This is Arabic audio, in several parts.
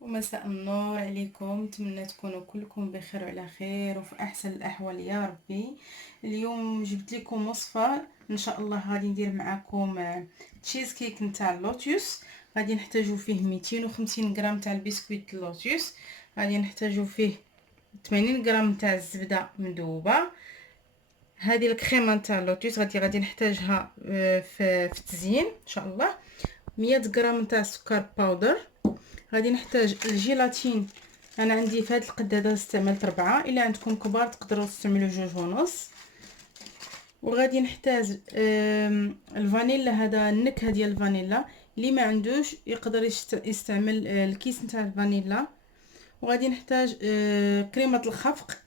ومساء النور عليكم. نتمنى تكونوا كلكم بخير وعلى خير وفي احسن الاحوال يا ربي. اليوم جبت لكم وصفه ان شاء الله غادي ندير معكم تشيز كيك نتاع اللوتيوس. غادي نحتاجو فيه 250 غرام تاع البسكويت اللوتيوس، غادي نحتاجو فيه 80 غرام تاع الزبده مذوبه. هذه الكريمه نتاع اللوتيوس غادي نحتاجها في التزيين ان شاء الله. 100 غرام تاع السكر باودر. غادي نحتاج الجيلاتين، انا عندي في هذا القد هذا استعملت 4، الا عندكم كبار تقدروا تستعملوا 2.5. وغادي نحتاج الفانيلا، هذا النكهه ديال الفانيلا، اللي ما عندوش يقدر يستعمل الكيس نتاع الفانيلا. وغادي نحتاج كريمه الخفق،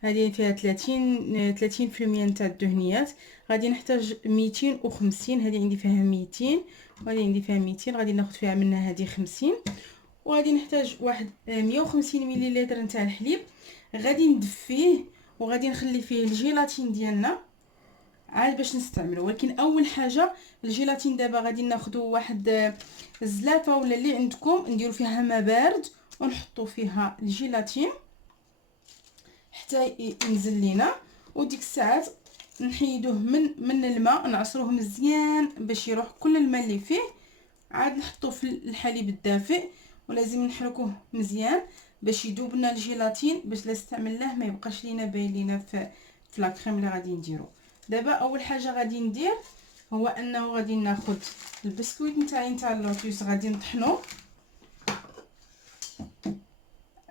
هذه فيها 30% نتاع الدهنيات. غادي نحتاج 250، هذه عندي فيها 200 وهذه عندي فيها 200، غادي ناخذ فيها منها هذه 50. وغادي نحتاج واحد 150 مليلتر نتاع الحليب، غادي ندفيه وغادي نخلي فيه الجيلاتين ديالنا عاد باش نستعملو. ولكن اول حاجه الجيلاتين دابا غادي ناخذ واحد الزلافه ولا اللي عندكم نديرو فيها ماء بارد ونحطو فيها الجيلاتين حتى ينزل لينا، وديك الساعات نحيدوه من الماء، نعصروه مزيان باش يروح كل الماء اللي فيه، عاد نحطوه في الحليب الدافئ ولازم نحركوه مزيان باش يذوب لنا الجيلاتين، باش لا استعملناه ما يبقاش لينا باين لينا في لا كريم اللي غادي نديرو. دابا اول حاجه غادي ندير هو انه غادي ناخذ البسكويت نتاعي نتاع اللوتيوس، غادي نطحنو.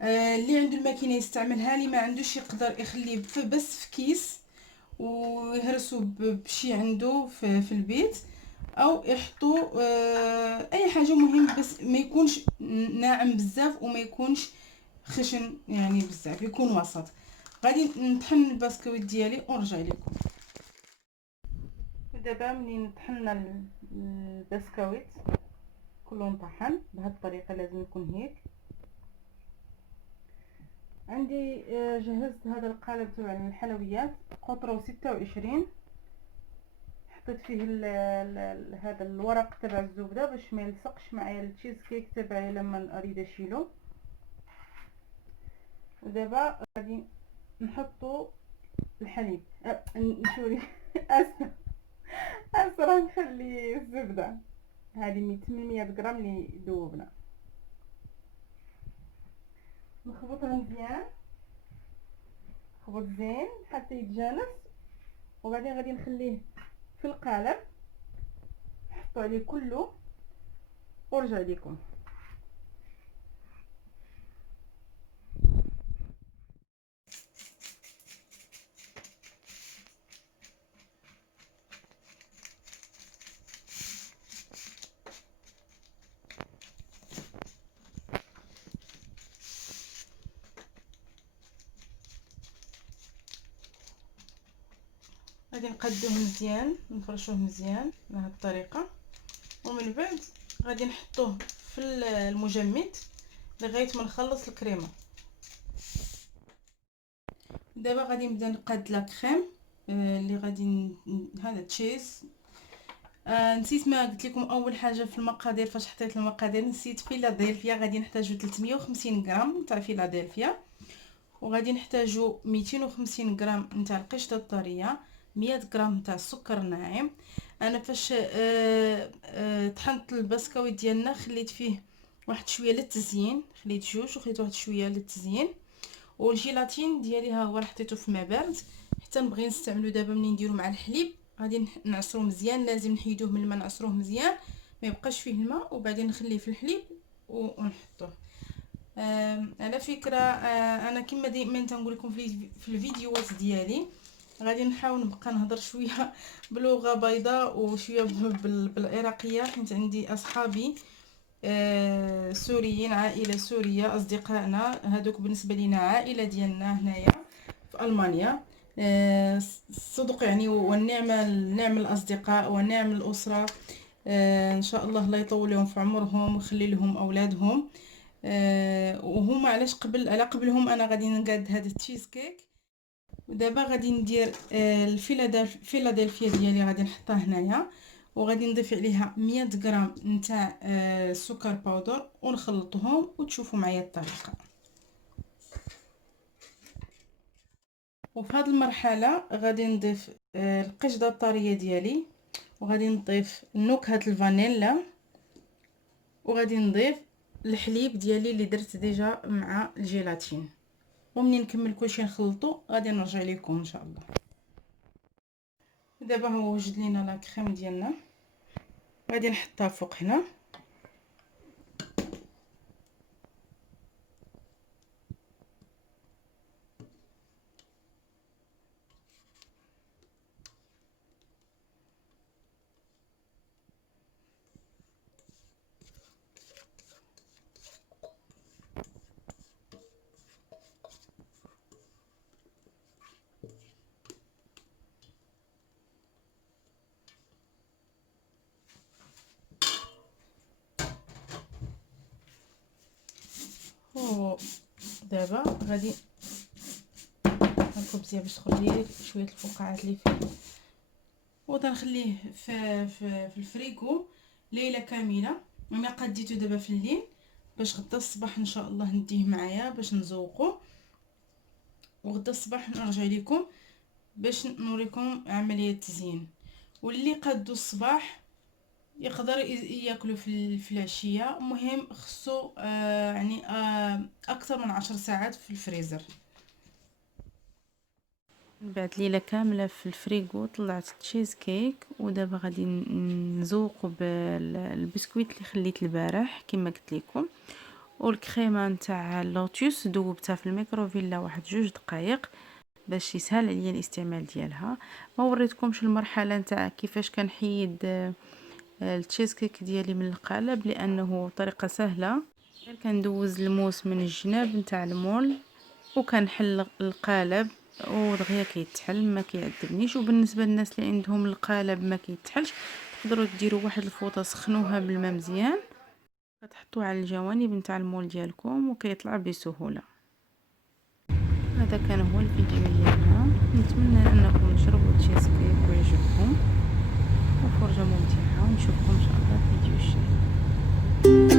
اللي عنده الماكينه يستعملها، اللي ما عندوش يقدر يخليه بس في كيس ويهرسو بشي عنده في البيت، او يحطوا اي حاجه، مهم بس ما يكونش ناعم بزاف وما يكونش خشن يعني بزاف، يكون وسط. غادي نطحن البسكويت ديالي ونرجع لكم. دابا منين طحنا البسكويت كله نطحن بهذه الطريقه، لازم يكون هيك. عندي جهزت هذا القالب تاع الحلويات قطره 26، حطيت فيه هذا الورق تبع الزبده باش ما يلصقش معايا التشيز كيك تبعي لما اريد اشيله. ودابا غادي نحطو الحليب نشوري اسرع نخلي الزبده، هذه 800 غرام اللي ذوبنا، نخبطها مزيان خبط زين حتى يتجانس. وبعدين غادي نخليه في القالب، نحطو عليه كله ورجع لكم. غادي نقادوه مزيان، نفرشوه مزيان بهذه الطريقه، ومن بعد غادي نحطوه في المجمد لغايه ما نخلص الكريمه. دابا غادي نبدا نقاد لا كريم اللي غادي هذا تشيز. نسيت ما قلت لكم اول حاجه في المقادير، فاش حطيت المقادير نسيت فيلادلفيا. غادي نحتاجو 350 غرام تاع فيلادلفيا، وغادي نحتاجو 250 غرام نتاع القشطه الطريه، 100 غرام تاع السكر الناعم. انا فاش طحنت البسكويت ديالنا خليت فيه واحد شويه للتزيين، خليت جوج وخليت واحد شويه للتزيين. والجيلاتين ديالي ها هو حطيته في ماء بارد حتى نبغي نستعملو. دابا منين نديرو مع الحليب غادي نعصروه مزيان، لازم نحيدوه من الماء نعصروه مزيان ما يبقاش فيه الماء، وبعدين نخليه في الحليب ونحطوه. على فكره انا كما دائما تنقول لكم في الفيديوهات ديالي غادي نحاول نبقى نهضر شويه بلغه بيضاء وشويه بالعراقيه، حيت عندي اصحابي سوريين، عائله سوريه، اصدقائنا هذوك بالنسبه لنا عائله ديالنا هنايا في المانيا. الصدق يعني، والنعمه النعم الاصدقاء ونعم الاسره. ان شاء الله الله يطول لهم في عمرهم ويخلي لهم اولادهم. وهما علاش على قبلهم انا غادي نقاد هذا التشيز كيك. ودابا غادي ندير الفيلادلفيا ديالي غادي نحطها هنايا، وغادي نضيف عليها 100 غرام نتاع السكر باودر ونخلطهم وتشوفوا معايا الطريقه. وفي هذه المرحله غادي نضيف القشده الطريه ديالي، وغادي نضيف نكهه الفانيلا، وغادي نضيف الحليب ديالي اللي درت ديجا مع الجيلاتين. ومنين نكمل كلشي نخلطو غادي نرجع لكم ان شاء الله. دابا هو وجد لينا لا كريم ديالنا، غادي نحطها فوق هنا. دابا غادي نكب مزيان باش تخرج لي شويه الفقاعات اللي فيه، وغنخليه في الفريغو ليله كامله. انا قديته دابا في الليل باش غدا الصباح ان شاء الله نديه معايا باش نزوقه، وغدا الصباح نرجع لكم باش نوريكم عمليه التزيين. واللي قادو الصباح يقدر ياكلوا في العشيه. المهم خصو يعني اكثر من 10 ساعات في الفريزر. بعد ليله كامله في الفريغو طلعت التشيز كيك، ودابا غادي نزوقوا بالبسكويت اللي خليت البارح كما قلت لكم، والكريمه نتاع اللوتوس ذوبتها في الميكروفيلا واحد 2 دقائق باش يسهل عليا الاستعمال ديالها. ما وريتكمش المرحله نتاع كيفاش كنحيد التشيز كيك ديالي من القالب، لانه طريقه سهله، غير كندوز الموس من الجناب نتاع المول وكنحل القالب ودغيا كيتحل، ما كيعذبنيش. وبالنسبه للناس اللي عندهم القالب ما كيتحلش، تقدروا ديروا واحد الفوطه سخنوها بالماء مزيان كتحطوه على الجوانب نتاع المول ديالكم وكيطلع بسهوله. هذا كان هو الفيديو ديالنا، نتمنى انكم تجربوا التشيز كيك ويعجبكم وفرجه ممتعه، ونشوفكم ان شاء الله في الفيديو الجاي.